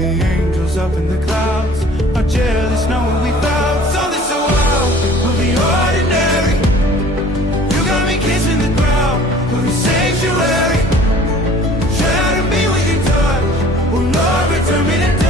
The angels up in the clouds are jealous knowing we found something so wild. We'll be ordinary. You got me kissing the ground. We'll be sanctuary. Shadow me with your touch. Oh Lord, return me to dust.